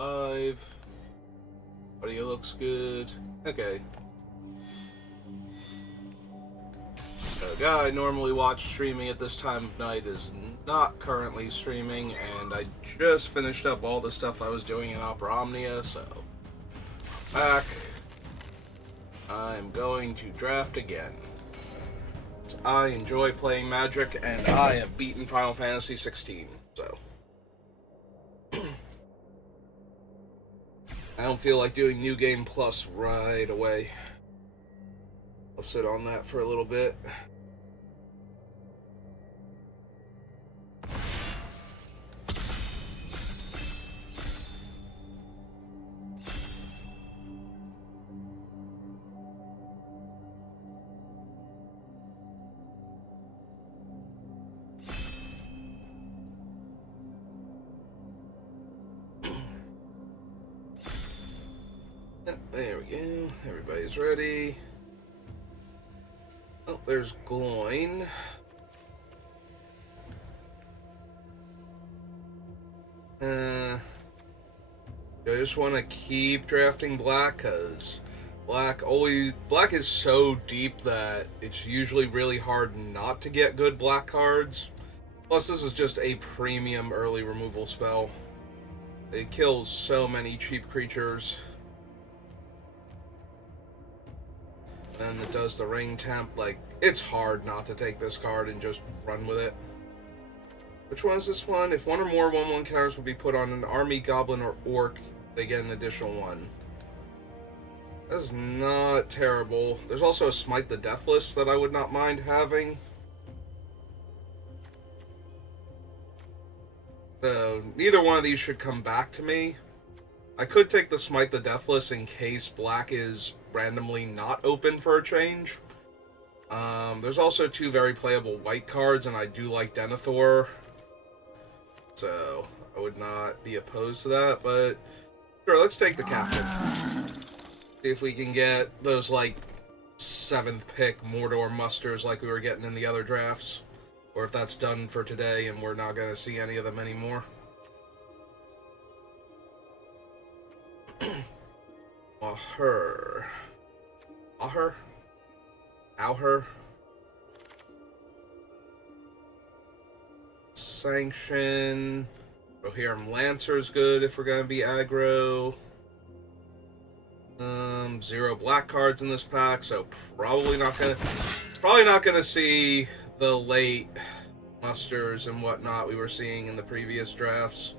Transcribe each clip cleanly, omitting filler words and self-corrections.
Live. Audio looks good. Okay. A guy I normally watch streaming at this time of night is not currently streaming, and I just finished up all the stuff I was doing in Opera Omnia, so back. I'm going to draft again. I enjoy playing Magic, and I have beaten Final Fantasy 16, so I don't feel like doing New Game Plus right away. I'll sit on that for a little bit. There we go. Everybody's ready. Oh, there's Gloin. I just want to keep drafting black because black is so deep that it's usually really hard not to get good black cards. Plus, this is just a premium early removal spell. It kills so many cheap creatures. And it does the ring temp. Like, it's hard not to take this card and just run with it. Which one is this one? If one or more 1/1 counters will be put on an army, goblin, or orc, they get an additional one. That's not terrible. There's also a Smite the Deathless that I would not mind having. So, neither one of these should come back to me. I could take the Smite the Deathless in case black is randomly not open for a change. There's also two very playable white cards, and I do like Denethor. So, I would not be opposed to that, but sure, let's take the captain. See if we can get those, like, 7th pick Mordor musters like we were getting in the other drafts. Or if that's done for today and we're not going to see any of them anymore. Auher. Sanction. Rohirrim Lancer's good if we're going to be aggro. 0 black cards in this pack, so probably not gonna see the late musters and whatnot we were seeing in the previous drafts.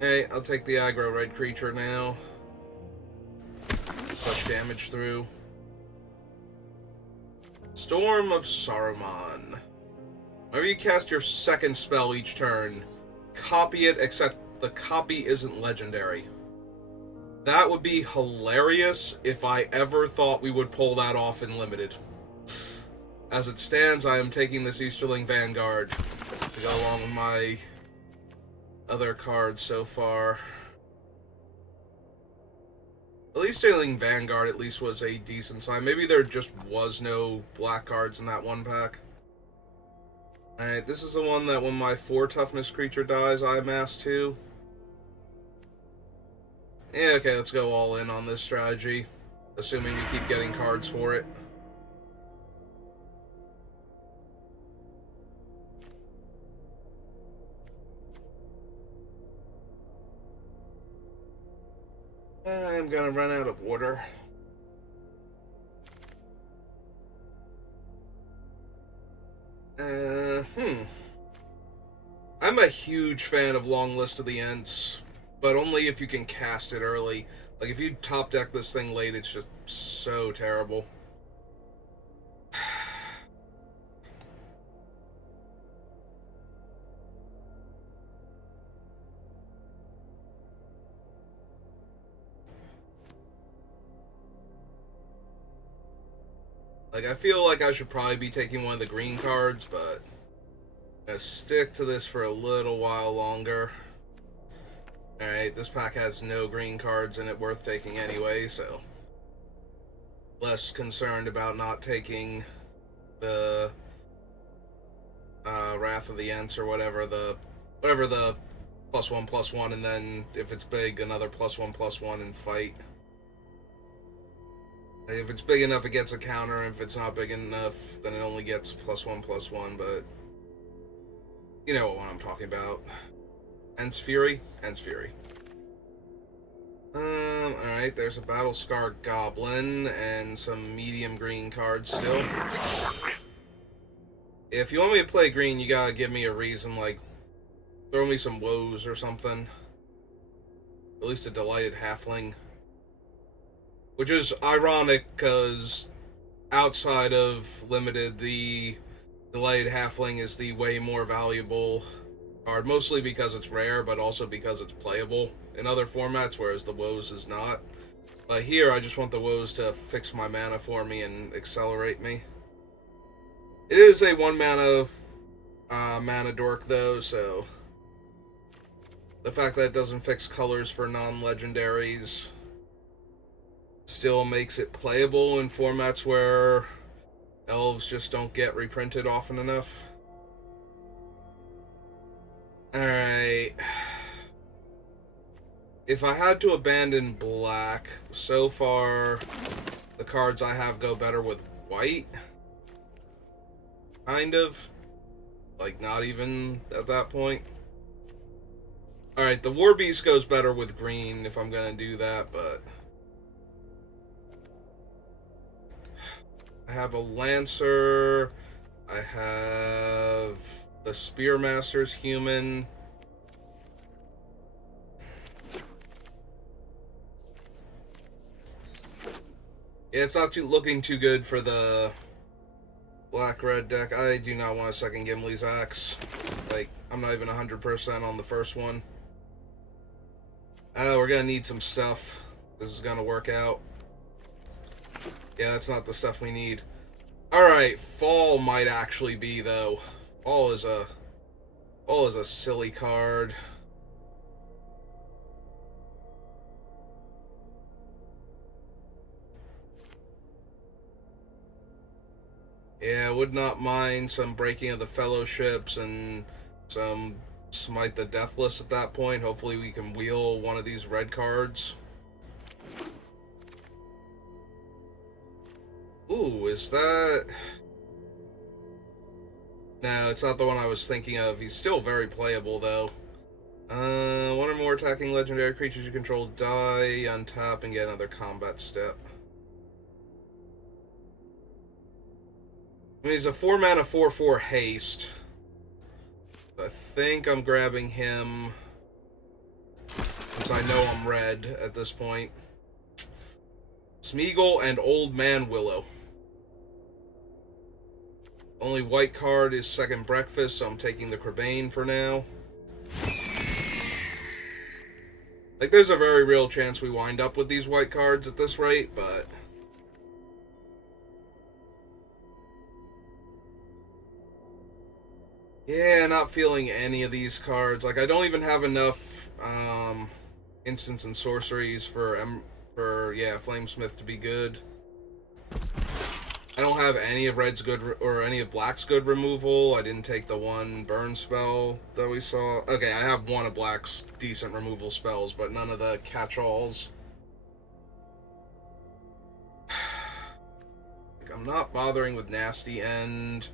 Hey, I'll take the aggro red creature now. Push damage through. Storm of Saruman. Whenever you cast your second spell each turn, copy it, except the copy isn't legendary. That would be hilarious if I ever thought we would pull that off in Limited. As it stands, I am taking this Easterling Vanguard to go along with my other cards so far. At least Easterling Vanguard at least was a decent sign. Maybe there just was no black cards in that one pack. Alright, this is the one that when my 4 toughness creature dies, I amass 2. Yeah, okay, let's go all in on this strategy. Assuming we keep getting cards for it. I'm gonna run out of water. I'm a huge fan of Long List of the Ents, but only if you can cast it early. Like, if you top deck this thing late, it's just so terrible. Like, I feel like I should probably be taking one of the green cards, but I'm gonna stick to this for a little while longer. Alright, this pack has no green cards in it worth taking anyway, so less concerned about not taking the Wrath of the Ents or whatever the +1/+1, and then if it's big, another +1/+1 and fight. If it's big enough, it gets a counter. If it's not big enough, then it only gets +1/+1. But you know what I'm talking about. Ents Fury. Alright, there's a Battle-Scarred Goblin and some medium green cards still. If you want me to play green, you gotta give me a reason, like, throw me some woes or something. At least a Delighted Halfling. Which is ironic, because outside of Limited, the Delighted Halfling is the way more valuable card, mostly because it's rare, but also because it's playable in other formats, whereas the woes is not. But here, I just want the woes to fix my mana for me and accelerate me. It is a 1 mana dork, though, so the fact that it doesn't fix colors for non-legendaries still makes it playable in formats where elves just don't get reprinted often enough. Alright. If I had to abandon black, so far the cards I have go better with white. Kind of. Like, not even at that point. Alright, the War Beast goes better with green if I'm gonna do that, but I have a Lancer. I have the Spearmaster's Human. Yeah, it's not looking too good for the black-red deck. I do not want a second Gimli's Axe. Like, I'm not even 100% on the first one. We're gonna need some stuff. This is gonna work out. Yeah, that's not the stuff we need. Alright, Fall might actually be, though. Fall is a silly card. Yeah, would not mind some Breaking of the Fellowships and some Smite the Deathless at that point. Hopefully we can wheel one of these red cards. Ooh, is that... No, it's not the one I was thinking of. He's still very playable, though. One or more attacking legendary creatures you control die, untap, and get another combat step. I mean, he's a 4-mana 4/4 haste. I think I'm grabbing him since I know I'm red at this point. Smeagol and Old Man Willow. Only white card is Second Breakfast, so I'm taking the Crebain for now. Like, there's a very real chance we wind up with these white cards at this rate, but... Yeah, not feeling any of these cards. Like, I don't even have enough instants and sorceries for Flamesmith to be good. I don't have any of Red's good or any of Black's good removal. I didn't take the one burn spell that we saw. Okay, I have one of Black's decent removal spells, but none of the catch-alls. Like, I'm not bothering with Nasty End.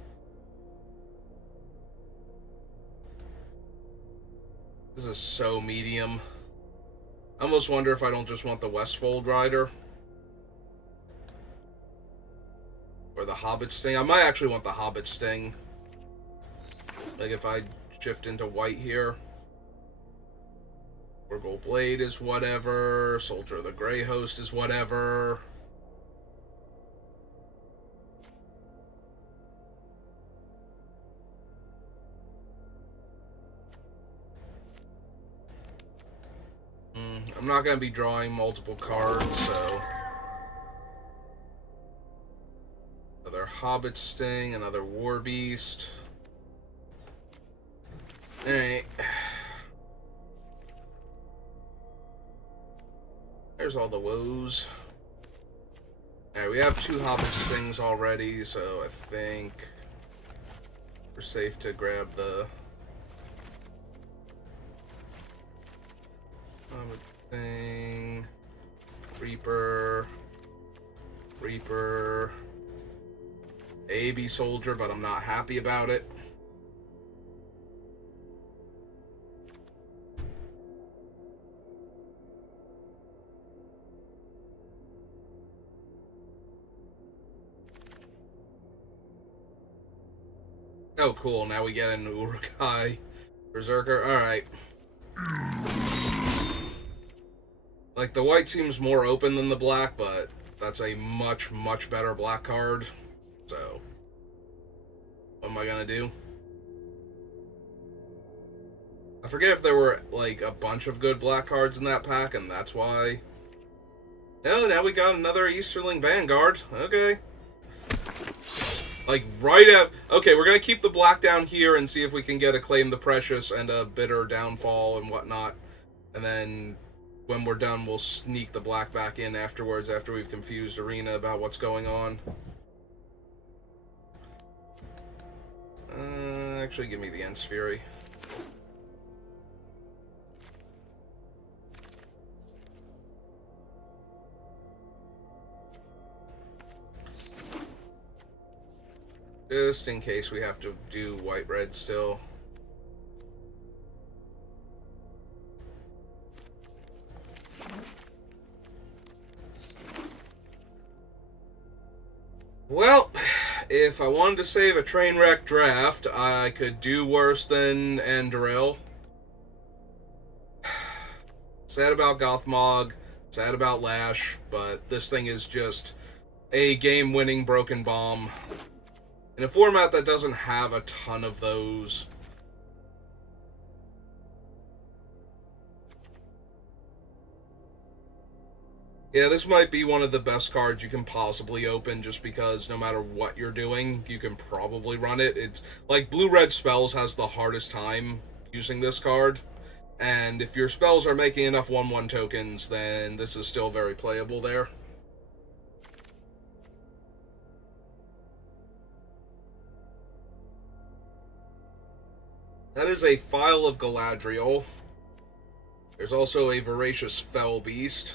This is so medium. I almost wonder if I don't just want the Westfold Rider. Or the Hobbit Sting. I might actually want the Hobbit Sting. Like, if I shift into white here. Orgol Blade is whatever. Soldier of the Grey Host is whatever. I'm not going to be drawing multiple cards, so... Another Hobbit Sting, another War Beast. Alright. There's all the woes. Alright, we have 2 Hobbit Stings already, so I think We're safe to grab the thing. Reaper. Reaper. AB Soldier, but I'm not happy about it. Oh, cool. Now we get an Uruk-hai Berserker. Alright. Like, the white seems more open than the black, but that's a much, much better black card. So, what am I gonna do? I forget if there were, like, a bunch of good black cards in that pack, and that's why. Oh, now we got another Easterling Vanguard. Okay. Like, right at... Okay, we're gonna keep the black down here and see if we can get a Claim the Precious and a Bitter Downfall and whatnot. And then, when we're done, we'll sneak the black back in afterwards, after we've confused Arena about what's going on. Actually, give me the Ents Fury. Just in case we have to do white-red still. Well, if I wanted to save a train wreck draft, I could do worse than Andoril. Sad about Gothmog, sad about Lash, but this thing is just a game-winning Broken Bomb. In a format that doesn't have a ton of those. Yeah, this might be one of the best cards you can possibly open, just because no matter what you're doing, you can probably run it. It's like Blue-Red Spells has the hardest time using this card, and if your spells are making enough 1/1 tokens, then this is still very playable there. That is a Phial of Galadriel. There's also a Voracious Fell Beast.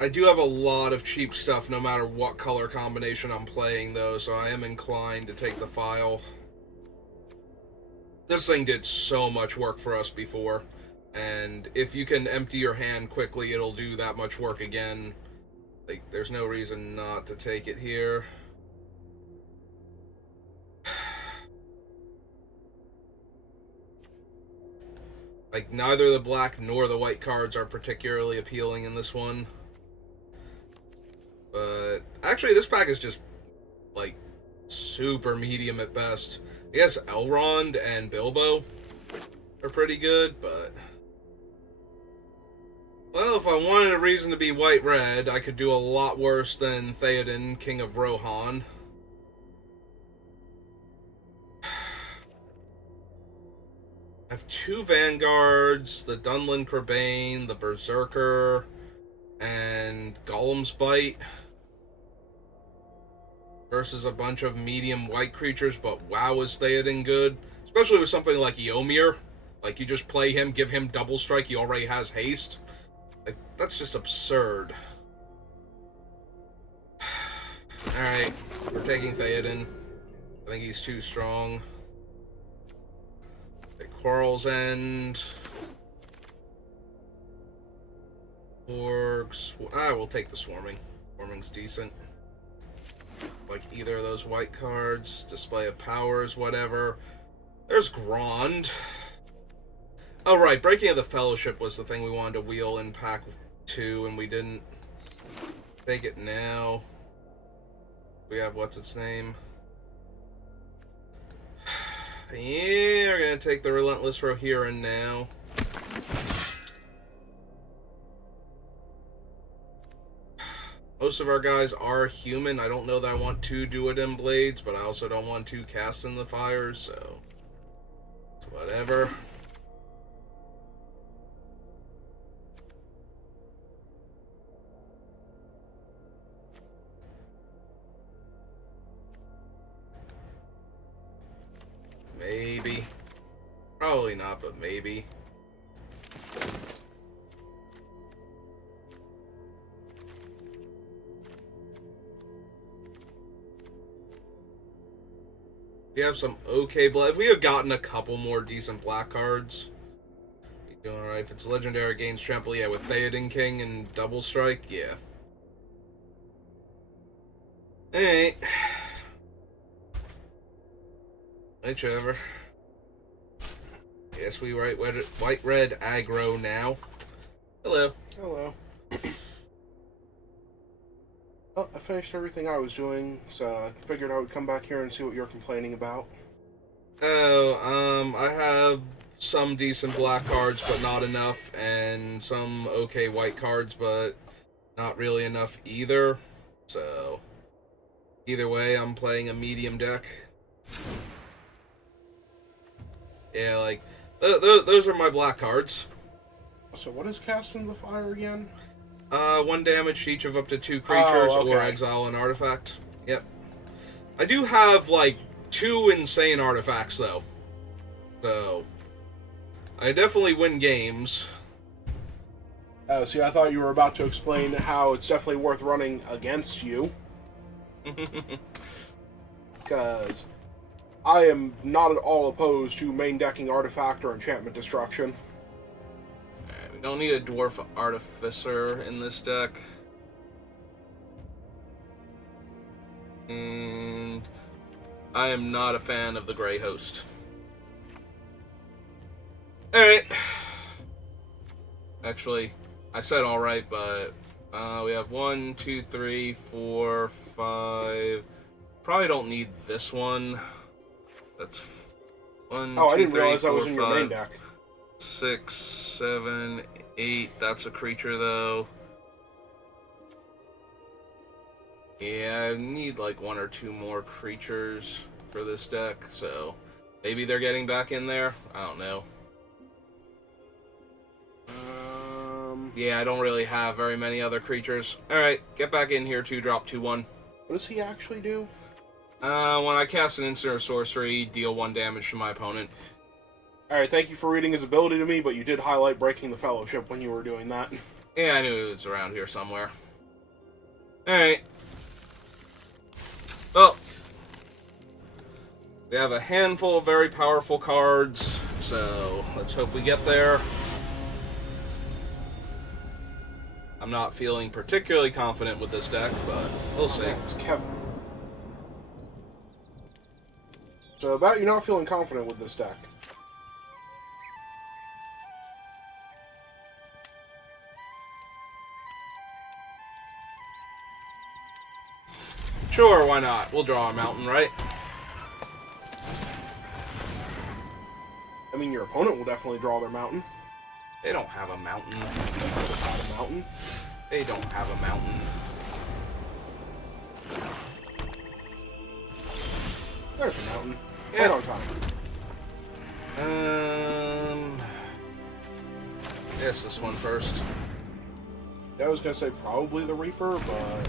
I do have a lot of cheap stuff no matter what color combination I'm playing, though, so I am inclined to take the Phial. This thing did so much work for us before, and if you can empty your hand quickly, it'll do that much work again. Like, there's no reason not to take it here. Like, neither the black nor the white cards are particularly appealing in this one. But, actually, this pack is just, like, super medium at best. I guess Elrond and Bilbo are pretty good, but... Well, if I wanted a reason to be white-red, I could do a lot worse than Theoden, King of Rohan. I have two Vanguards, the Dunlin Crebain, the Berserker, and Golem's Bite. Versus a bunch of medium white creatures, but wow, is Theoden good. Especially with something like Eomer. Like, you just play him, give him double strike, he already has haste. Like, that's just absurd. Alright, we're taking Theoden. I think he's too strong. Quarrel's End. Orcs. We'll take the Swarming. Swarming's decent. Like either of those white cards. Display of Powers, whatever. There's Grond. Oh, right. Breaking of the Fellowship was the thing we wanted to wheel in pack 2, and we didn't. Take it now. We have what's its name? Yeah, we're gonna take the Relentless Rohirrim now. Most of our guys are human. I don't know that I want 2 Duodem Blades, but I also don't want 2 Cast in the Fires, so... whatever. Probably not, but maybe. We have some okay black. If we had gotten a couple more decent black cards, you'd be doing alright. If it's legendary gains trample, yeah, with Theoden King and Double Strike, yeah. Alright. Whichever. Yes, we write white red aggro now. Hello. Hello. Well, I finished everything I was doing, so I figured I would come back here and see what you're complaining about. Oh, I have some decent black cards, but not enough, and some okay white cards, but not really enough either. So, either way, I'm playing a medium deck. Yeah, like, those are my black cards. So what is Cast into the Fire again? 1 damage to each of up to 2 creatures, okay. or exile an artifact. Yep. I do have, like, 2 insane artifacts, though. So, I definitely win games. See, I thought you were about to explain how it's definitely worth running against you. Because I am not at all opposed to main decking artifact or enchantment destruction. We don't need a Dwarf Artificer in this deck. And I am not a fan of the Grey Host. Alright. Actually, I said alright, but we have 1, 2, 3, 4, 5. Probably don't need this one. That's 1, Oh, 2, I didn't 3, realize 4, that was in your 5, main deck. 6, 7, 8. That's a creature, though. Yeah, I need like 1 or 2 more creatures for this deck, so maybe they're getting back in there. I don't know. Yeah, I don't really have very many other creatures. Alright, get back in here to drop 2/1. What does he actually do? When I cast an instant or sorcery, deal 1 damage to my opponent. Alright, thank you for reading his ability to me, but you did highlight Breaking the Fellowship when you were doing that. Yeah, I knew it was around here somewhere. Alright. Well, we have a handful of very powerful cards, so let's hope we get there. I'm not feeling particularly confident with this deck, but we'll see. It's Kevin. So about you not feeling confident with this deck. Sure, why not? We'll draw a mountain, right? I mean, your opponent will definitely draw their mountain. They don't have a mountain. Without a mountain. They don't have a mountain. There's a mountain. Yeah. Right on time. Yes, this one first. I was gonna say probably the Reaper, but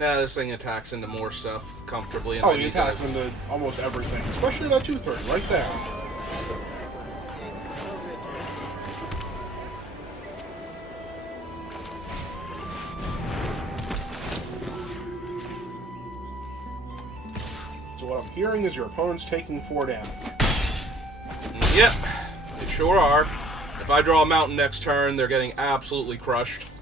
Nah, this thing attacks into more stuff comfortably. And oh, then he attacks into almost everything, especially that 2/3 right there. So what I'm hearing is your opponent's taking 4 damage. Yep, they sure are. If I draw a mountain next turn, they're getting absolutely crushed.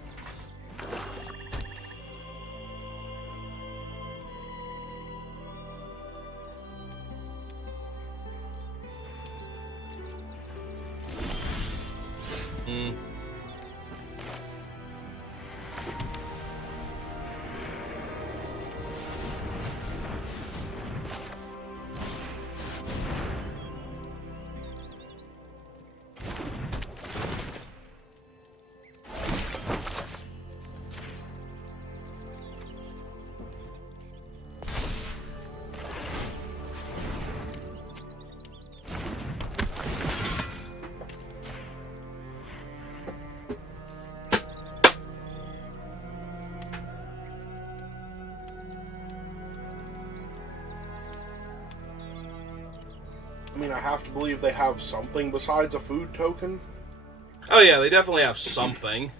mean, I have to believe they have something besides a food token. Oh yeah, they definitely have something.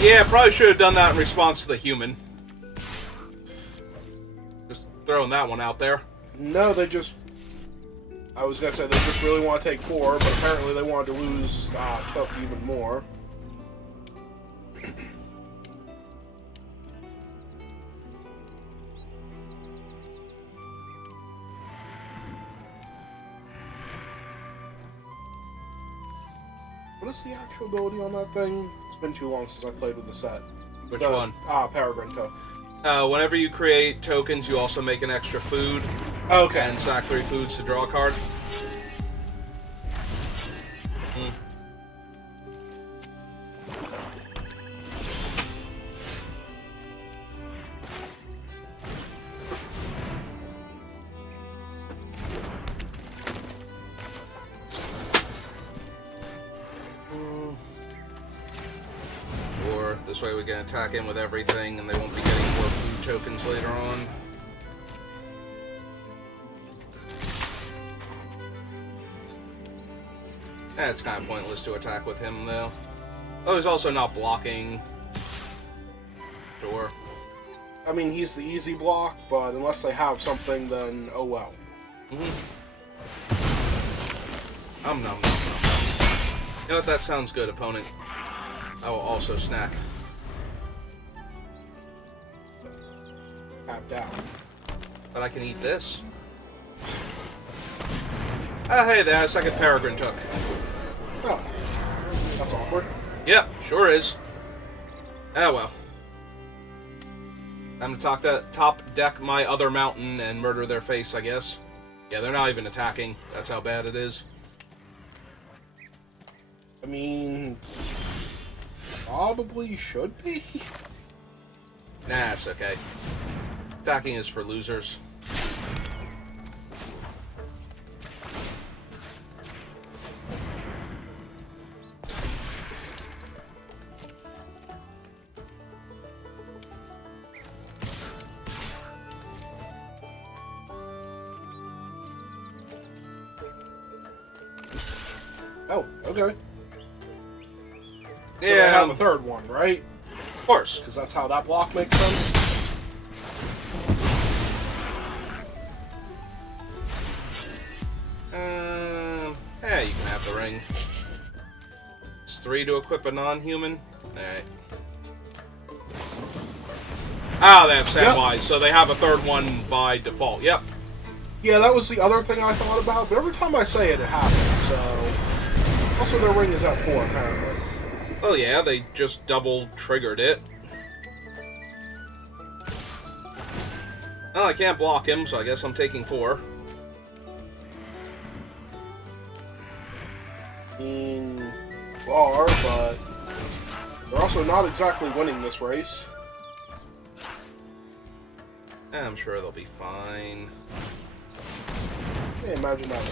Yeah, probably should have done that in response to the human. Just throwing that one out there. No, they just... I was gonna say they just really want to take 4, but apparently they wanted to lose Took even more. What is the actual ability on that thing? It's been too long since I played with the set. Which one? Peregrine Took. Whenever you create tokens, you also make an extra food. Okay. And sack 3 foods to draw a card. Or this way we can attack in with everything and they won't be getting more food tokens later on. It's kind of pointless to attack with him, though. Oh, he's also not blocking. Sure. I mean, he's the easy block, but unless they have something, then oh well. Nom nom nom nom. You know what? That sounds good, opponent. I will also snack. Tap down. But I can eat this. Ah, hey, that second Peregrine Took. Oh. That's awkward. Yep, sure is. Ah, well. Time to top deck my other mountain and murder their face, I guess. Yeah, they're not even attacking. That's how bad it is. I mean... probably should be? Nah, it's okay. Attacking is for losers. Oh, okay. So Yeah, they have a third one, right? Of course. Because that's how that block makes sense. Yeah, you can have the ring. It's 3 to equip a non-human. Alright. Ah, they have Samwise, so they have a third one by default. Yep. Yeah, that was the other thing I thought about, but every time I say it, it happens, so... Also, their ring is at 4, apparently. Oh yeah, they just double triggered it. Well, I can't block him, so I guess I'm taking 4. Are, but they're also not exactly winning this race. I'm sure they'll be fine. Yeah, imagine that.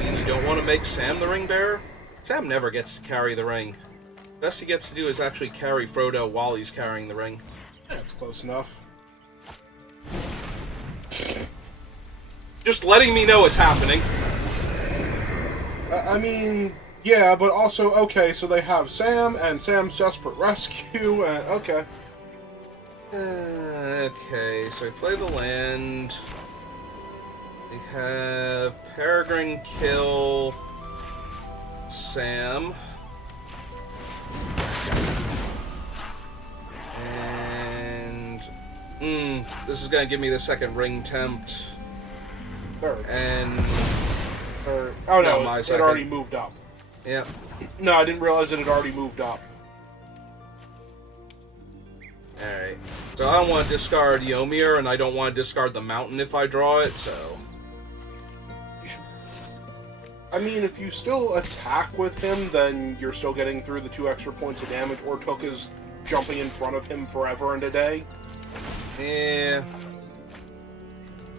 And you don't want to make Sam the ring bearer? Sam never gets to carry the ring. Best he gets to do is actually carry Frodo while he's carrying the ring. That's close enough. Just letting me know it's happening. I mean, yeah, but also, okay, so they have Sam and Sam's Desperate Rescue, and okay. Okay, so we play the land. We have Peregrine kill Sam. And... this is going to give me the second ring tempt. Third. And... oh no, my it second. already moved up. Yep. No, I didn't realize it had already moved up. Alright. So I don't want to discard Yomir, and I don't want to discard the mountain if I draw it, so... I mean, if you still attack with him, then you're still getting through the 2 extra points of damage, or Took is jumping in front of him forever and a day. Yeah.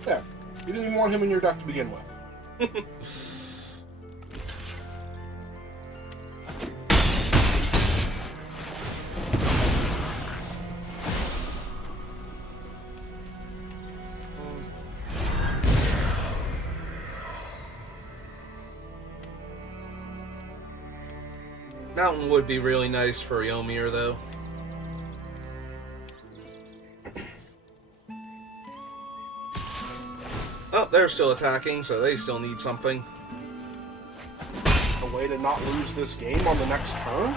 Yeah. You didn't even want him in your deck to begin with. Mountain would be really nice for Yomir, though. Oh, they're still attacking, so they still need something. A way to not lose this game on the next turn?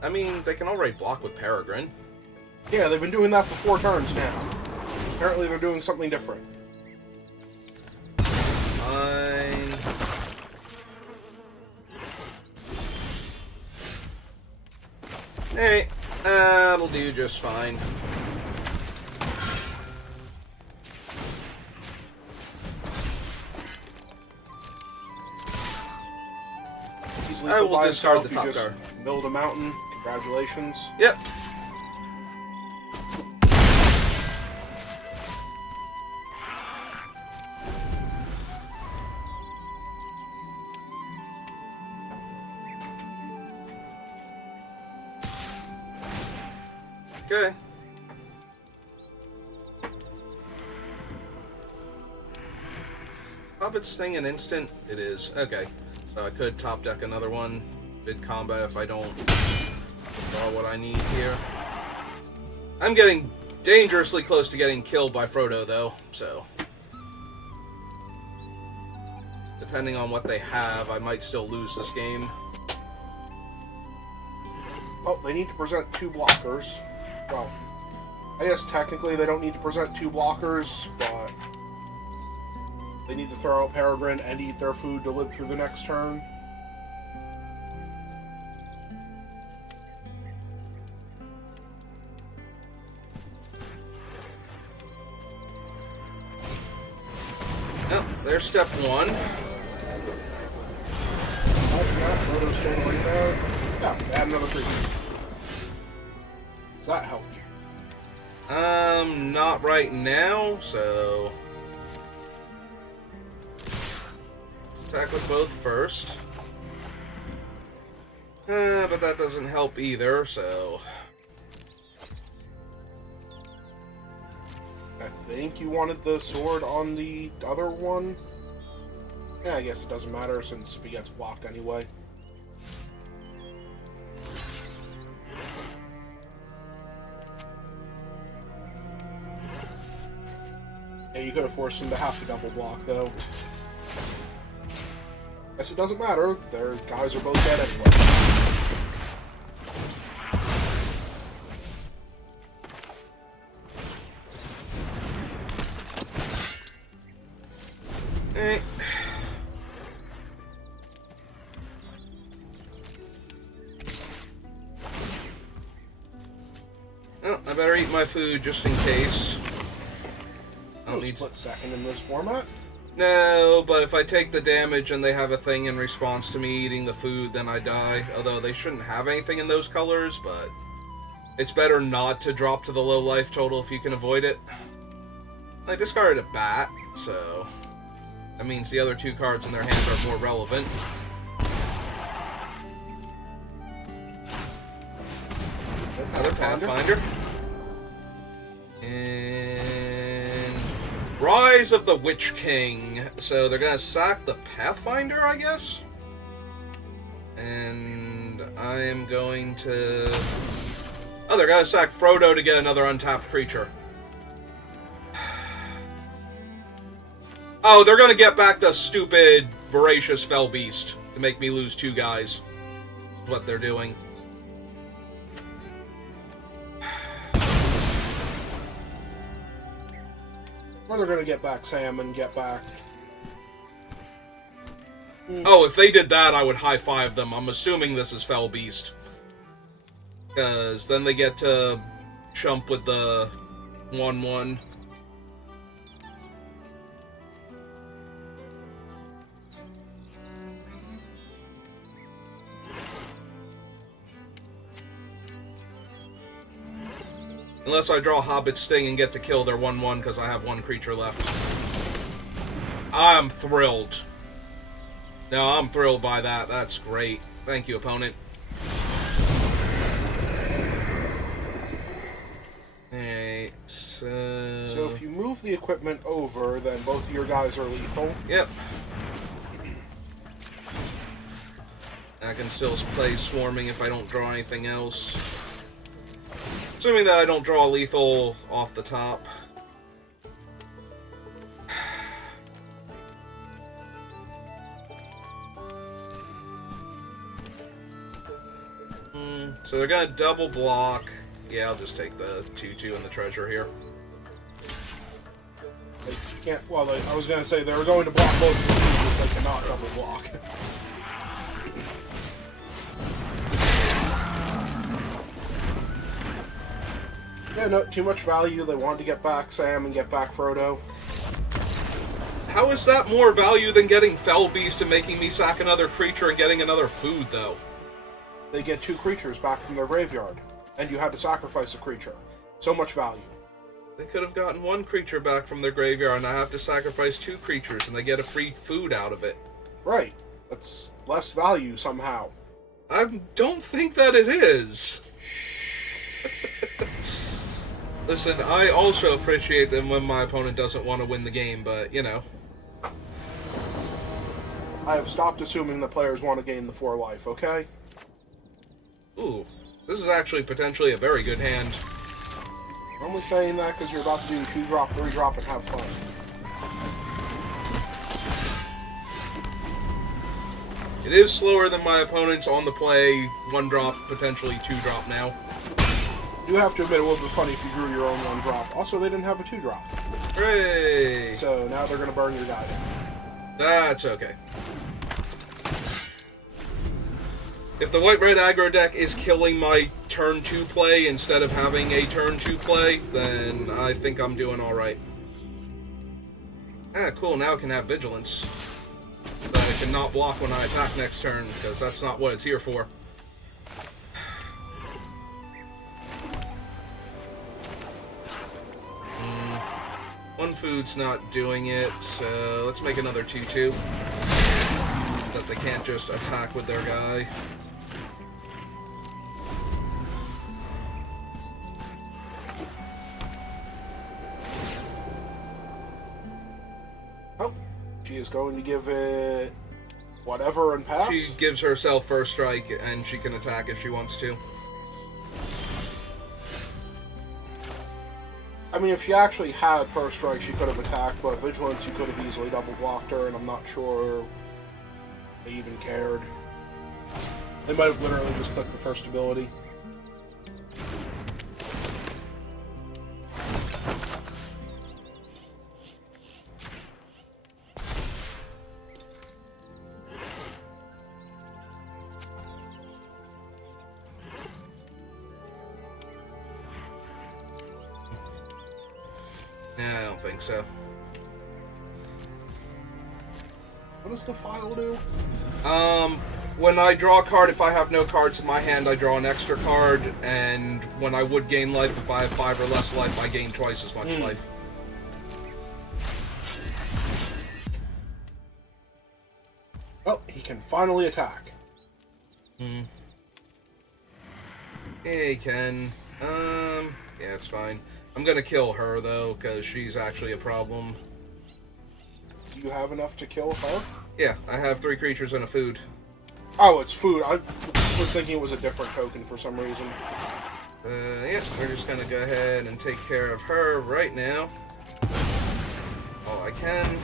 I mean, they can already block with Peregrine. Yeah, they've been doing that for 4 turns now. Apparently they're doing something different. Fine. Hey, that'll do just fine. I will discard the top card. Build a mountain. Congratulations. Yep. Okay. Hobbit Sting an instant? It is. Okay. So I could top deck another one mid-combat if I don't draw what I need here. I'm getting dangerously close to getting killed by Frodo, though, so... Depending on what they have, I might still lose this game. Oh, they need to present 2 blockers. Well, I guess technically they don't need to present 2 blockers, but... They need to throw out Peregrine and eat their food to live through the next turn. Oh, there's step 1. Oh, yeah, Frodo's still right there. Yeah, add another creature. Does that help you? Not right now, so... Attack with both first. But that doesn't help either, so... I think you wanted the sword on the other one. Yeah, I guess it doesn't matter since if he gets blocked anyway. Yeah, you could have forced him to have to double block, though. Guess it doesn't matter. Their guys are both dead anyway. Hey. Well, I better eat my food just in case. I don't need split second in this format. No, but if I take the damage and they have a thing in response to me eating the food, then I die. Although they shouldn't have anything in those colors, but it's better not to drop to the low life total if you can avoid it. I discarded a bat, so that means the other 2 cards in their hand are more relevant. Another Pathfinder. And Rise of the Witch King. So they're gonna sack the Pathfinder, I guess? And I am going to... Oh, they're gonna sack Frodo to get another untapped creature. Oh, they're gonna get back the stupid Voracious Fell Beast to make me lose 2 guys. That's what they're doing. Or they're gonna get back Sam and get back... Oh, if they did that, I would high-five them. I'm assuming this is Fell Beast. Because then they get to chump with the 1/1. Unless I draw Hobbit Sting and get to kill their 1/1 because I have 1 creature left. I'm thrilled. No, I'm thrilled by that. That's great. Thank you, opponent. Alright, so... So if you move the equipment over, then both of your guys are lethal. Yep. I can still play swarming if I don't draw anything else. Assuming that I don't draw lethal off the top. So they're gonna double block. Yeah, I'll just take the 2/2 and the treasure here. They can't. Well, I was gonna say they were going to block both of them, but they cannot double block. Yeah, no, too much value. They wanted to get back Sam and get back Frodo. How is that more value than getting Fell Beast and making me sack another creature and getting another food, though? They get 2 creatures back from their graveyard, and you had to sacrifice a creature. So much value. They could have gotten 1 creature back from their graveyard, and I have to sacrifice 2 creatures, and they get a free food out of it. Right. That's less value somehow. I don't think that it is. Listen, I also appreciate them when my opponent doesn't want to win the game, but, you know. I have stopped assuming the players want to gain the 4 life, okay? Ooh, this is actually potentially a very good hand. I'm only saying that because you're about to do 2-drop, 3-drop, and have fun. It is slower than my opponent's on the play, 1-drop, potentially 2-drop now. I do have to admit it would be funny if you drew your own 1-drop. Also, they didn't have a 2-drop. Hooray! So now they're going to burn your guy down. That's okay. If the white-red aggro deck is killing my turn 2 play instead of having a turn 2 play, then I think I'm doing alright. Ah, cool, now it can have vigilance. That it cannot block when I attack next turn, because that's not what it's here for. One food's not doing it, so let's make another 2/2. That they can't just attack with their guy. Oh, she is going to give it whatever and pass? She gives herself first strike, and she can attack if she wants to. I mean, if she actually had first strike, she could have attacked, but vigilance, you could have easily double blocked her, and I'm not sure they even cared. They might have literally just clicked the first ability. Yeah, I don't think so. What does the file do? When I draw a card, if I have no cards in my hand, I draw an extra card, and when I would gain life, if I have 5 or less life, I gain twice as much life. Well, he can finally attack. Yeah, he can. Yeah, it's fine. I'm gonna kill her, though, because she's actually a problem. Do you have enough to kill her? Yeah, I have 3 creatures and a food. Oh, it's food. I was thinking it was a different token for some reason. Yeah, we're just gonna go ahead and take care of her right now. All I can.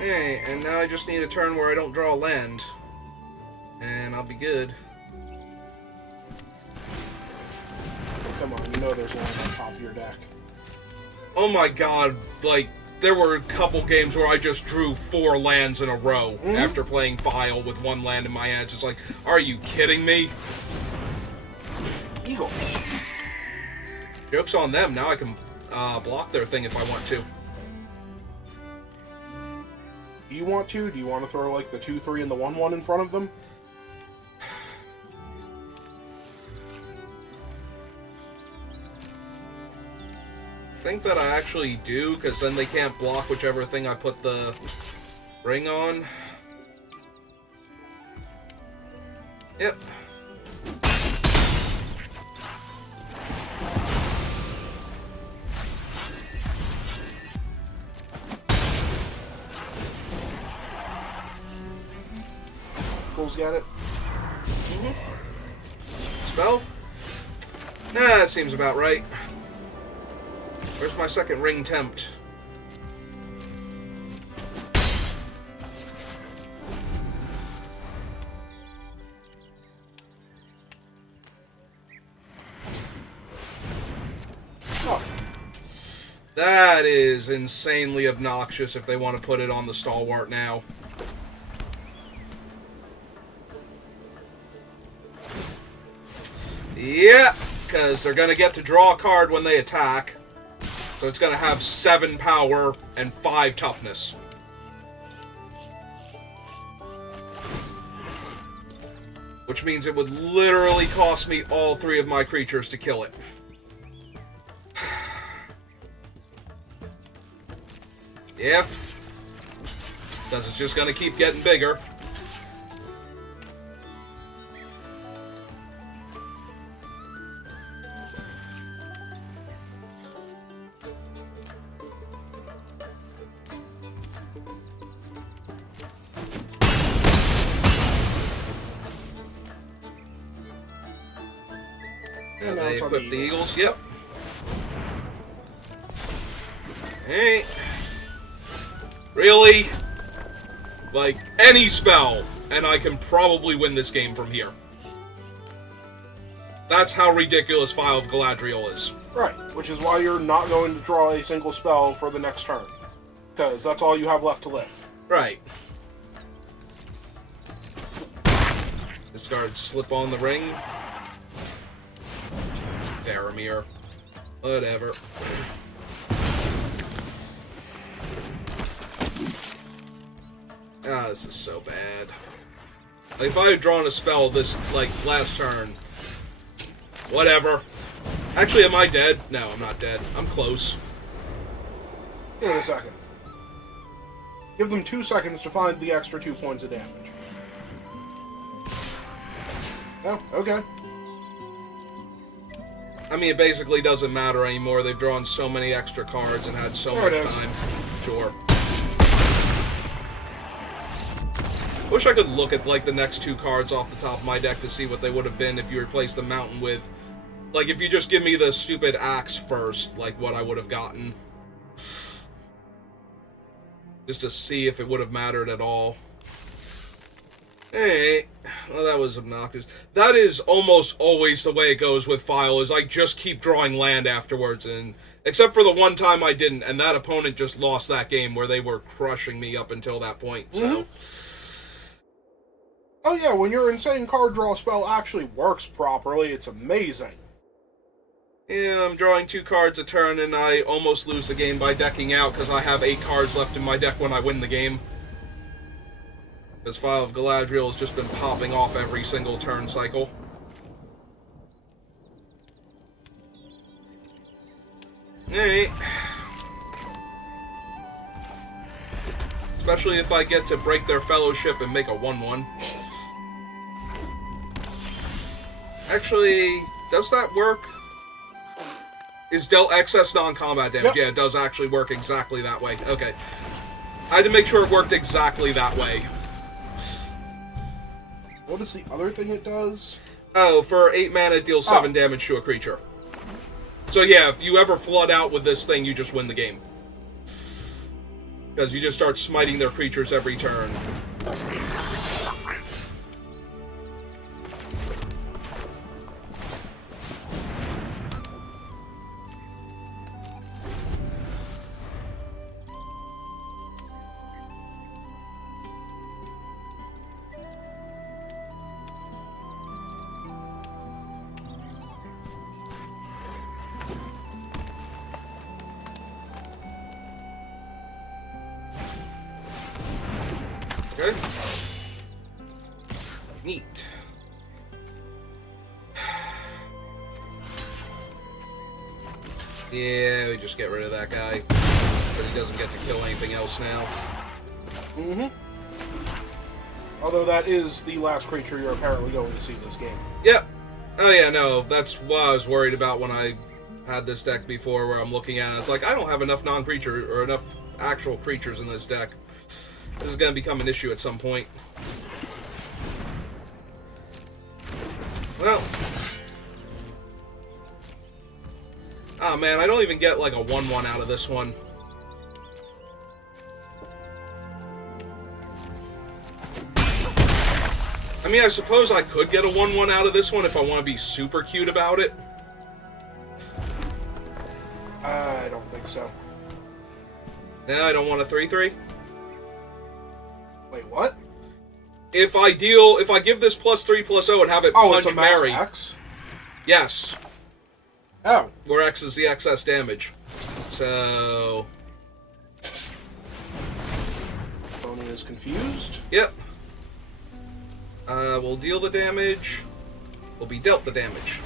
Hey, and now I just need a turn where I don't draw land. And I'll be good. Come on, you know there's one on top of your deck. Oh my god, like, there were a couple games where I just drew 4 lands in a row after playing File with 1 land in my hands. It's like, are you kidding me? Eagles. Joke's on them, now I can block their thing if I want to. Do you want to? Do you want to throw like the 2/3 and the 1/1 in front of them? I think that I actually do, because then they can't block whichever thing I put the ring on. Yep. spells get it. Spell? Nah, that seems about right. Where's my second ring tempt? Oh. That is insanely obnoxious if they want to put it on the stalwart now. Yeah, because they're going to get to draw a card when they attack. So it's going to have 7 power and 5 toughness. Which means it would literally cost me all 3 of my creatures to kill it. Yep. Because it's just going to keep getting bigger. And now They it's on equip the Eagles. Yep. Hey. Really? Like, any spell, and I can probably win this game from here. That's how ridiculous Phial of Galadriel is. Right, which is why you're not going to draw a single spell for the next turn. Because that's all you have left to live. Right. Discard Slip on the Ring. Faramir. Whatever. Ah, this is so bad. Like, if I had drawn a spell this, like, last turn... Whatever. Actually, am I dead? No, I'm not dead. I'm close. Give it a second. Give them 2 seconds to find the extra 2 points of damage. Oh, okay. I mean, it basically doesn't matter anymore. They've drawn so many extra cards and had so much time. Sure. Wish I could look at, like, the next 2 cards off the top of my deck to see what they would have been if you replaced the mountain with... Like, if you just give me the stupid axe first, like, what I would have gotten. Just to see if it would have mattered at all. Hey, well, that was obnoxious. That is almost always the way it goes with Phial, is I just keep drawing land afterwards, and... Except for the one time I didn't, and that opponent just lost that game where they were crushing me up until that point, so... Oh yeah, when your insane card draw spell actually works properly, it's amazing. Yeah, I'm drawing 2 cards a turn, and I almost lose the game by decking out because I have 8 cards left in my deck when I win the game. Because Phial of Galadriel has just been popping off every single turn cycle. Alright. Especially if I get to break their fellowship and make a 1-1. Actually, does that work? Is dealt excess non-combat damage? Yep. Yeah, it does actually work exactly that way. Okay. I had to make sure it worked exactly that way. What is the other thing it does? Oh, for 8 mana, it deals 7 damage to a creature. So yeah, if you ever flood out with this thing, you just win the game. Because you just start smiting their creatures every turn. Okay. Neat. Yeah, we just get rid of that guy. But he doesn't get to kill anything else now. Mm-hmm. Although that is the last creature you're apparently going to see this game. Yep. Oh yeah, no, that's what I was worried about when I had this deck before, where I'm looking at it. It's like, I don't have enough non-creature, or enough actual creatures in this deck. This is going to become an issue at some point. Well. Oh man, I don't even get like a 1-1 out of this one. I mean, I suppose I could get a 1-1 out of this one if I want to be super cute about it. I don't think so. No, I don't want a 3-3. Wait, what? If I give this +3/+0 and have it punch it's a max Mary. X? Yes. Oh. Where X is the excess damage. So. Tony is confused. Yep. We'll deal the damage. We'll be dealt the damage.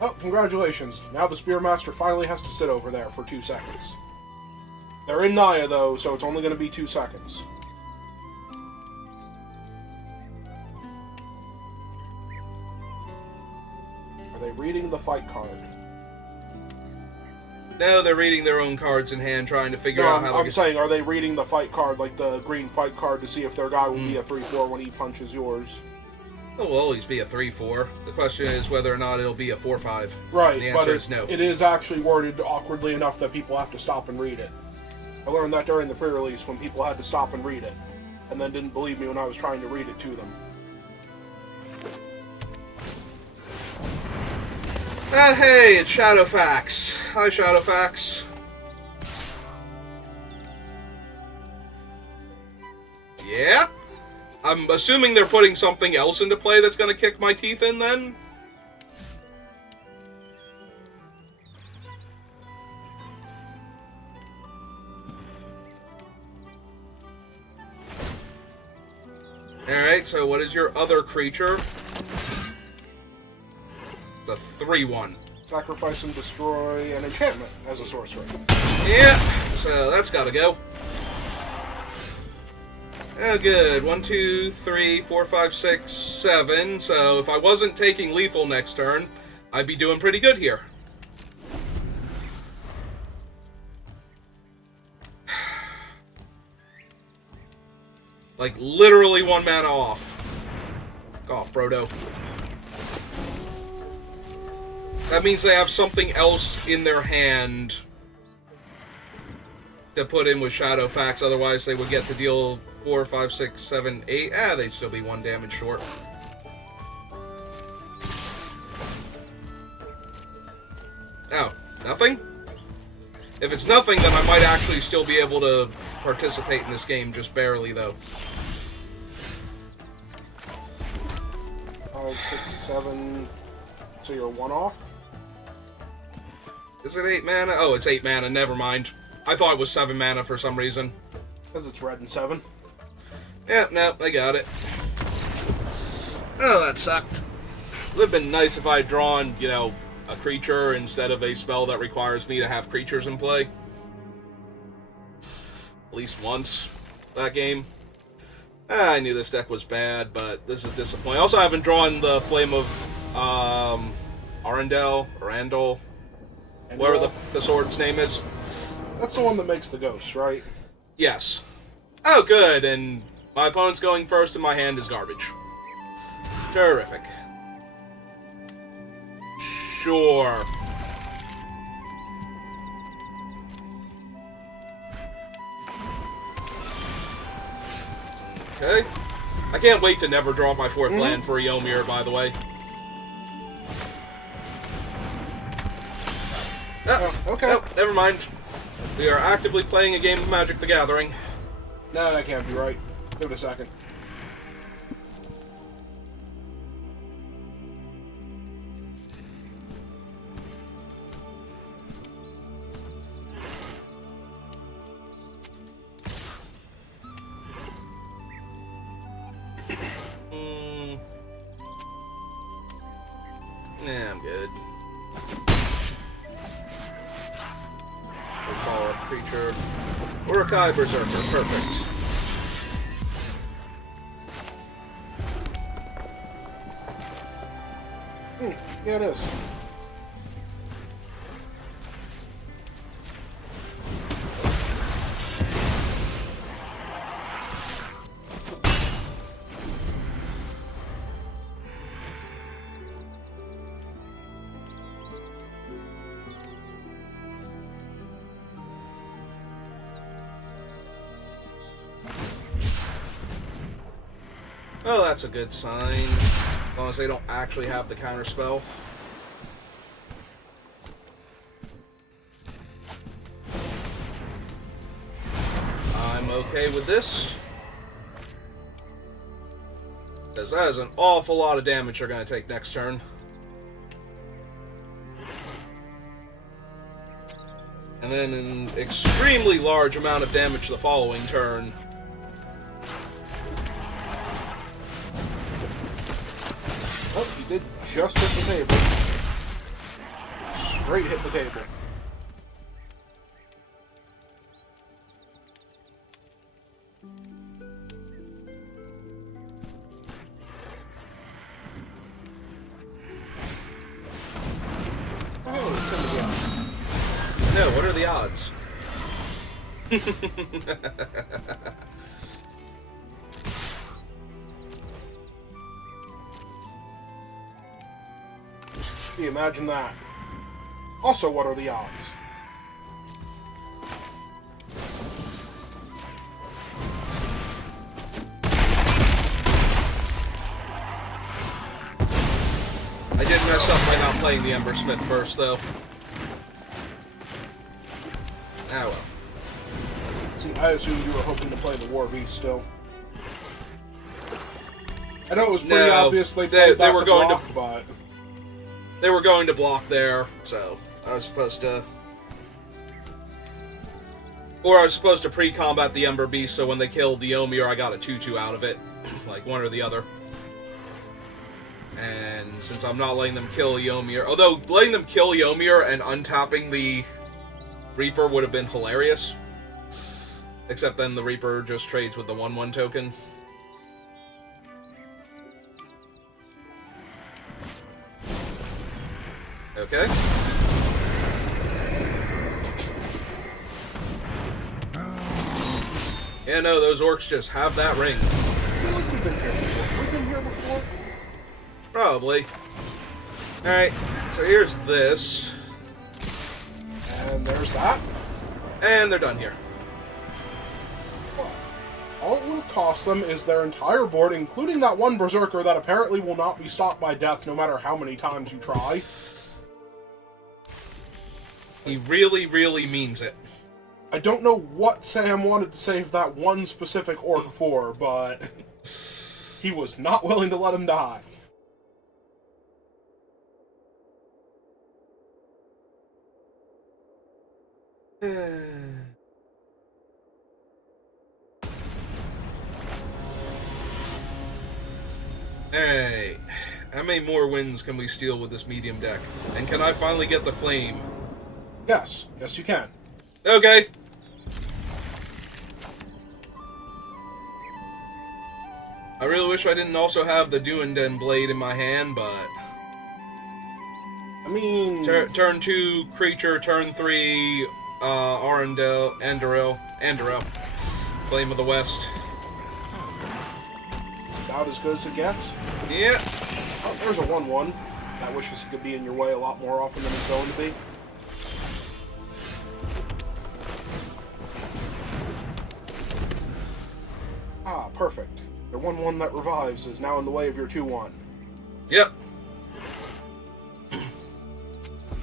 Oh, congratulations. Now the Spearmaster finally has to sit over there for 2 seconds. They're in Naya, though, so it's only going to be 2 seconds. Are they reading the fight card? No, they're reading their own cards in hand, trying to figure out how to I'm saying, are they reading the fight card, like the green fight card, to see if their guy will be a 3-4 when he punches yours? It will always be a 3-4. The question is whether or not it'll be a 4-5. Right, And the but answer is no. it is actually worded awkwardly enough that people have to stop and read it. I learned that during the pre-release when people had to stop and read it, and then didn't believe me when I was trying to read it to them. Hey, it's Shadowfax. Hi, Shadowfax. Yeah? I'm assuming they're putting something else into play that's going to kick my teeth in, then? Alright, so what is your other creature? It's a 3-1. Sacrifice and destroy an enchantment as a sorcerer. Yeah, so that's gotta go. Oh, good. 1, 2, 3, 4, 5, 6, 7. So if I wasn't taking lethal next turn, I'd be doing pretty good here. Like, literally 1 mana off. Off, Frodo. That means they have something else in their hand to put in with Shadowfax, otherwise they would get to deal 4, 5, 6, 7, 8. They'd still be 1 damage short. Oh, nothing? If it's nothing, then I might actually still be able to participate in this game, just barely, though. 5, 6, 7. So you're 1 off? Is it 8 mana? Oh, it's 8 mana, never mind. I thought it was 7 mana for some reason. Because it's red and 7. Yep, no, I got it. Oh, that sucked. Would have been nice if I had drawn, you know, a creature instead of a spell that requires me to have creatures in play. At least once that game. I knew this deck was bad, but this is disappointing. Also, I haven't drawn the Flame of Arundel, whatever the sword's name is. That's the one that makes the ghost, right? Yes. Oh, good, and my opponent's going first and my hand is garbage. Terrific. Sure. Okay. I can't wait to never draw my 4th land for Eomir, by the way. Okay. No, never mind. We are actively playing a game of Magic the Gathering. No, that can't be right. Give it a second. Yeah, I'm good. Follow up creature. Urukai Berserker. Perfect. Yeah, it is. Well, that's a good sign. As long as they don't actually have the counter spell. I'm okay with this. Because that is an awful lot of damage they're going to take next turn. And then an extremely large amount of damage the following turn. Oh, he did just hit the table. Straight hit the table. Oh, it's No, what are the odds? Imagine that. Also, what are the odds? I did mess up by not playing the Ember Smith first, though. Ah, well. See, I assumed you were hoping to play the War Beast still. I know it was pretty obvious they were going to block, but they were going to block there, so I was supposed to... Or I was supposed to pre-combat the Ember Beast, so when they killed the Ymir, I got a 2-2 out of it. Like, one or the other. And since I'm not letting them kill Ymir... Although, letting them kill Ymir and untapping the Reaper would have been hilarious. Except then the Reaper just trades with the 1/1 token. Okay. Yeah, no, those orcs just have that ring. I feel like we've been here before. We've been here before? Probably. Alright, so here's this. And there's that. And they're done here. Well, all it would have cost them is their entire board, including that one Berserker that apparently will not be stopped by death no matter how many times you try. He really, really means it. I don't know what Sam wanted to save that one specific orc for, but he was not willing to let him die. Alright. How many more wins can we steal with this medium deck? And can I finally get the flame? Yes. Yes, you can. Okay. I really wish I didn't also have the Duenden Blade in my hand, but... I mean... Turn 2, creature. Turn 3, Andoril. Flame of the West. It's about as good as it gets. Yeah. Oh, there's a 1/1. That wishes he could be in your way a lot more often than he's going to be. Ah, perfect. The 1/1 that revives is now in the way of your 2/1. Yep.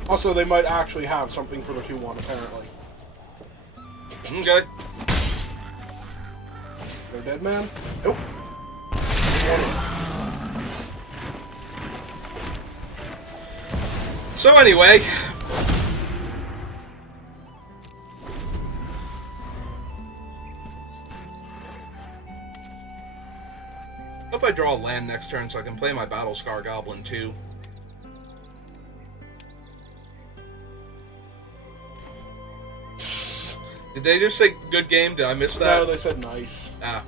Also, they might actually have something for the 2/1, apparently. Okay. They're dead man? Nope. So anyway... Hope I draw a land next turn so I can play my Battlescar Goblin too. Did they just say good game? Did I miss that? No, they said nice. Ah.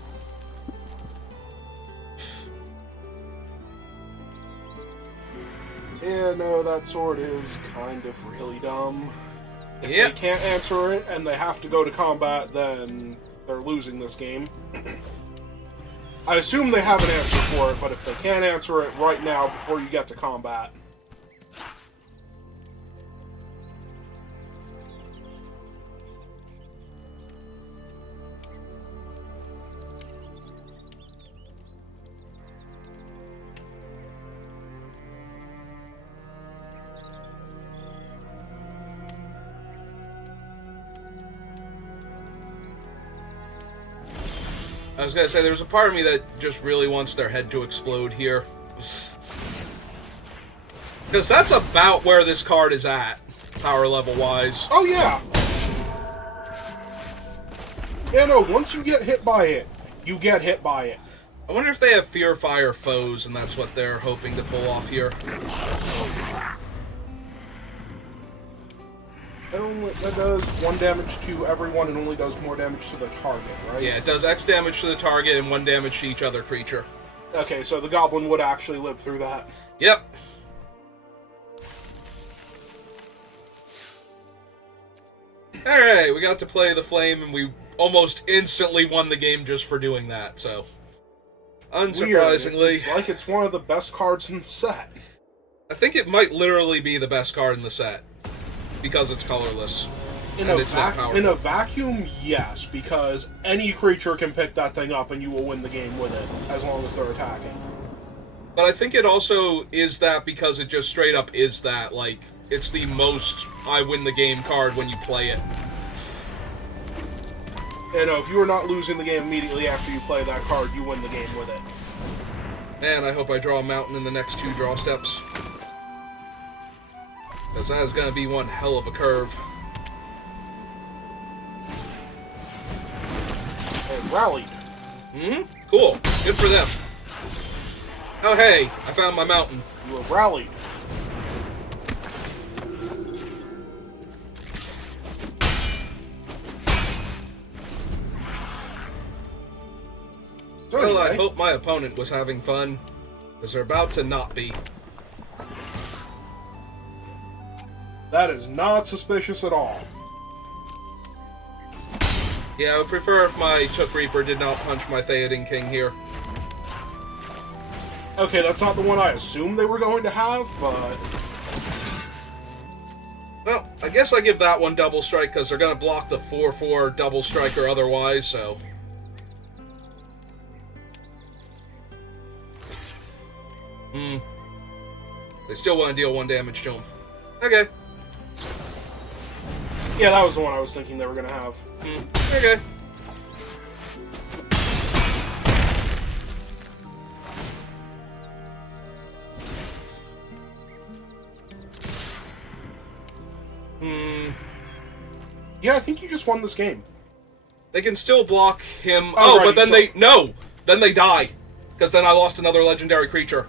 Yeah, no, that sword is kind of really dumb. If Yep. they can't answer it and they have to go to combat, then they're losing this game. I assume they have an answer for it, but if they can't answer it right now before you get to combat... I was gonna say, there's a part of me that just really wants their head to explode here. Because that's about where this card is at, power level-wise. Oh, yeah! Yeah, no, once you get hit by it, you get hit by it. I wonder if they have Fear Fire foes, and that's what they're hoping to pull off here. That does 1 damage to everyone and only does more damage to the target, right? Yeah, it does X damage to the target and 1 damage to each other creature. Okay, so the goblin would actually live through that. Yep. Alright, we got to play the Flame, and we almost instantly won the game just for doing that, so... Unsurprisingly... Weird. It's like it's one of the best cards in the set. I think it might literally be the best card in the set. Because it's colorless. In a vacuum, yes, because any creature can pick that thing up and you will win the game with it, as long as they're attacking. But I think it also is that because it just straight up is that, like, it's the most I win the game card when you play it. And if you are not losing the game immediately after you play that card, you win the game with it. Man, I hope I draw a mountain in the next 2 draw steps. Because that is going to be one hell of a curve. And rallied. Cool. Good for them. Oh, hey, I found my mountain. You have rallied. So Well, anyway, I hope my opponent was having fun. Because they're about to not be. that is not suspicious at all. Yeah, I would prefer if my Took Reaper did not punch my Theoden King here. Okay, that's not the one I assumed they were going to have, but... Well, I guess I give that one double strike because they're going to block the 4/4 double strike or otherwise, so... They still want to deal 1 damage to him. Okay. Yeah, that was the one I was thinking they were going to have. Okay. Yeah, I think you just won this game. They can still block him. Oh, Oh, but then right, No! Then they die. Because then I lost another legendary creature.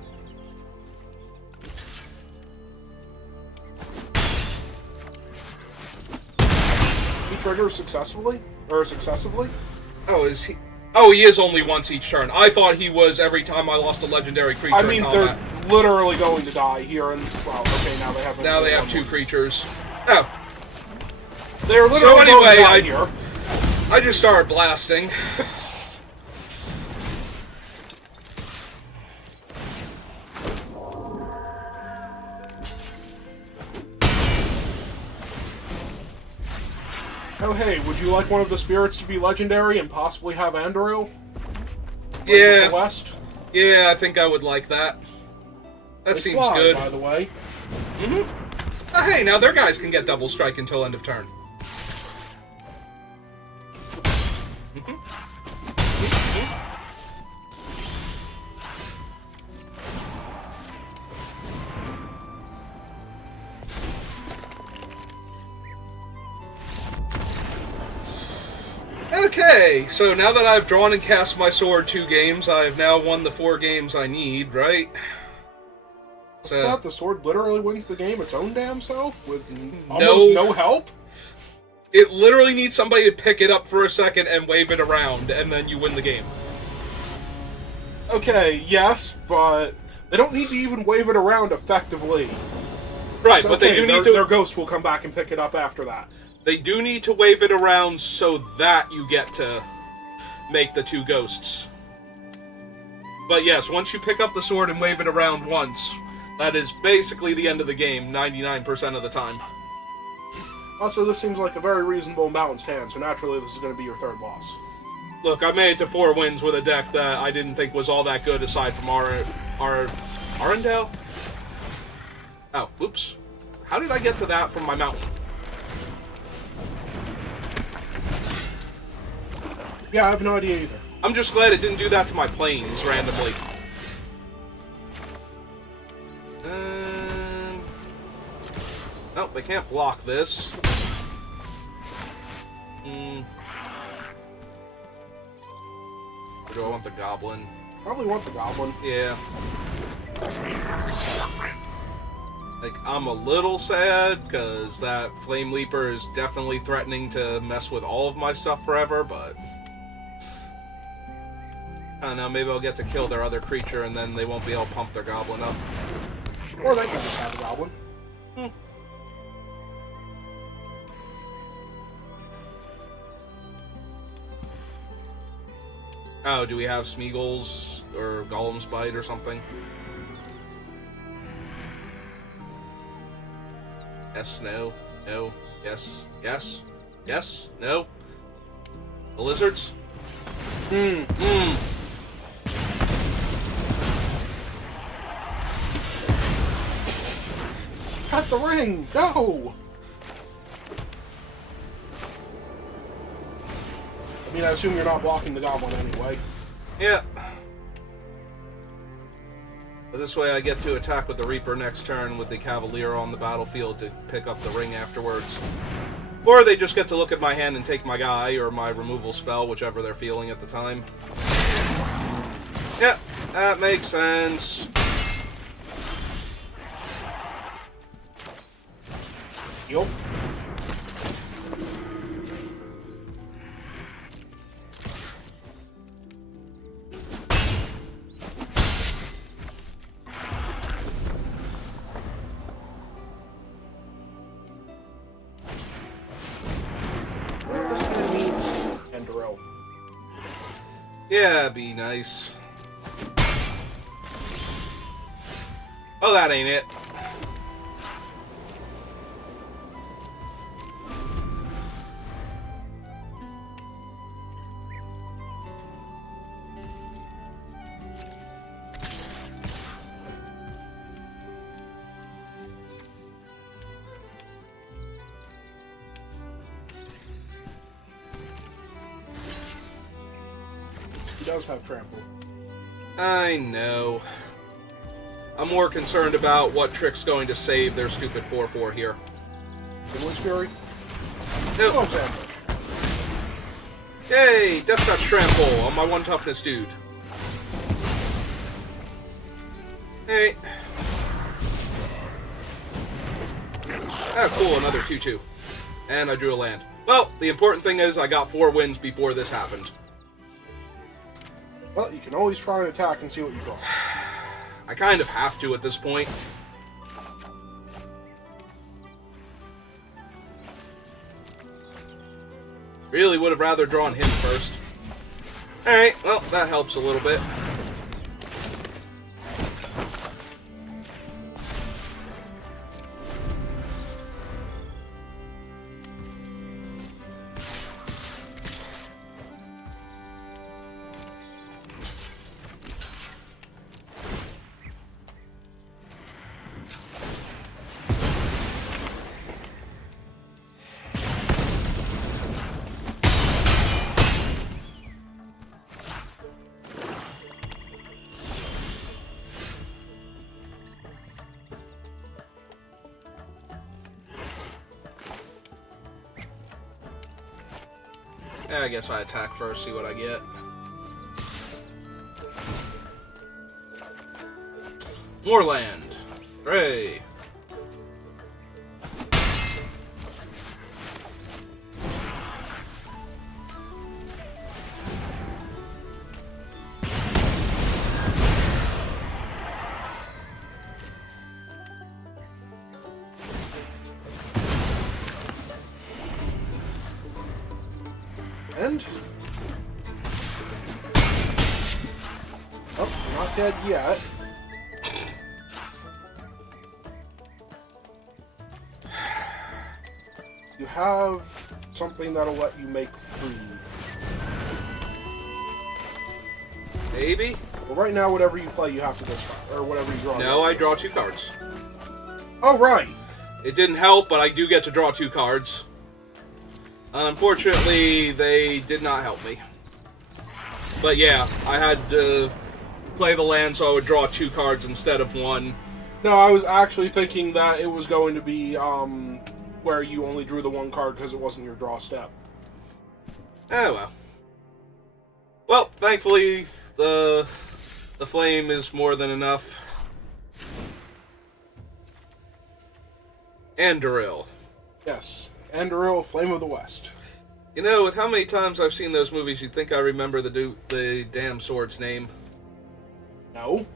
He triggers successfully? Or successively? Oh, is he... Oh, he is only once each turn. I thought he was every time I lost a legendary creature I mean, in combat. they're literally going to die here, and... Well, okay, now they have... Now they have 2 creatures. Oh. They're literally So anyway, going to die here. I just started blasting. Oh, hey, would you like one of the spirits to be legendary and possibly have Andro? Yeah. The West? Yeah, I think I would like that. That They seems fly, good. by the way. Oh, hey, now their guys can get double strike until end of turn. Okay, so now that I've drawn and cast my sword 2 games, I've now won the 4 games I need, right? What's that? The sword literally wins the game its own damn self? With No. almost no help? It literally needs somebody to pick it up for a second and wave it around, and then you win the game. Okay, yes, but they don't need to even wave it around effectively. Right, It's but they okay, do their, need to... Their ghost will come back and pick it up after that. They do need to wave it around so that you get to make the 2 ghosts. But yes, once you pick up the sword and wave it around once, that is basically the end of the game 99% of the time. Also, this seems like a very reasonable and balanced hand, so naturally this is going to be your 3rd loss. Look, I made it to 4 wins with a deck that I didn't think was all that good aside from Arundel? Oh, whoops. How did I get to that from my mountain? Yeah, I have no idea either. I'm just glad it didn't do that to my planes randomly. Nope, they can't block this. Or do I want the goblin? Probably want the goblin. Yeah. Like, I'm a little sad, because that Flame Leaper is definitely threatening to mess with all of my stuff forever, but... I don't know, maybe I'll get to kill their other creature, and then they won't be able to pump their goblin up. Or they can just have a goblin. Oh, do we have Smeagol's or Golem's Bite or something? Yes, no, no, yes, yes, yes, no. The lizards? Cut the ring! No! I mean, I assume you're not blocking the goblin anyway. Yeah. But this way I get to attack with the Reaper next turn with the Cavalier on the battlefield to pick up the ring afterwards. Or they just get to look at my hand and take my guy or my removal spell, whichever they're feeling at the time. Yeah, that makes sense. Yup. Yeah, be nice. Oh, that ain't it. Does have trample. I know. I'm more concerned about what trick's going to save their stupid 4/4 here. Finland's Fury? Nope. Oh, exactly. Yay! Death Touch Trample on my 1 toughness dude. Hey. Ah, cool, another 2/2. And I drew a land. Well, the important thing is I got 4 wins before this happened. Well, you can always try and attack and see what you draw. I kind of have to at this point. Really would have rather drawn him first. Alright, well, that helps a little bit. I guess I attack first, see what I get. More land. Hooray. And? Oh, not dead yet. You have something that'll let you make food. Maybe? Well, right now, whatever you play, you have to discard. Or whatever you draw. No, I draw 2 cards. Oh, right! It didn't help, but I do get to draw 2 cards. Unfortunately, they did not help me. But yeah, I had to play the land so I would draw 2 cards instead of 1. No, I was actually thinking that it was going to be where you only drew the 1 card because it wasn't your draw step. Oh well. Well, thankfully the flame is more than enough. Anduril. Yes, Anduril, Flame of the West. You know, with how many times I've seen those movies, you'd think I remember the damn sword's name. No.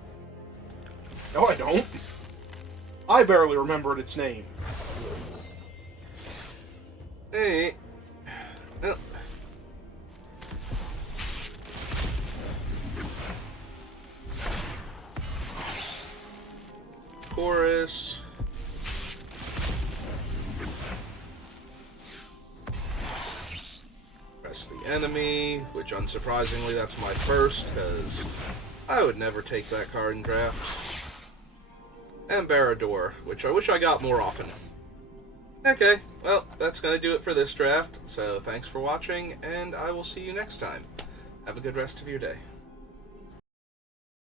No, I don't. I barely remembered its name. Hey. No. Chorus. Press the enemy, which unsurprisingly that's my first, because I would never take that card in draft. And Barad-dûr, which I wish I got more often. Okay, well, that's going to do it for this draft, so thanks for watching, and I will see you next time. Have a good rest of your day.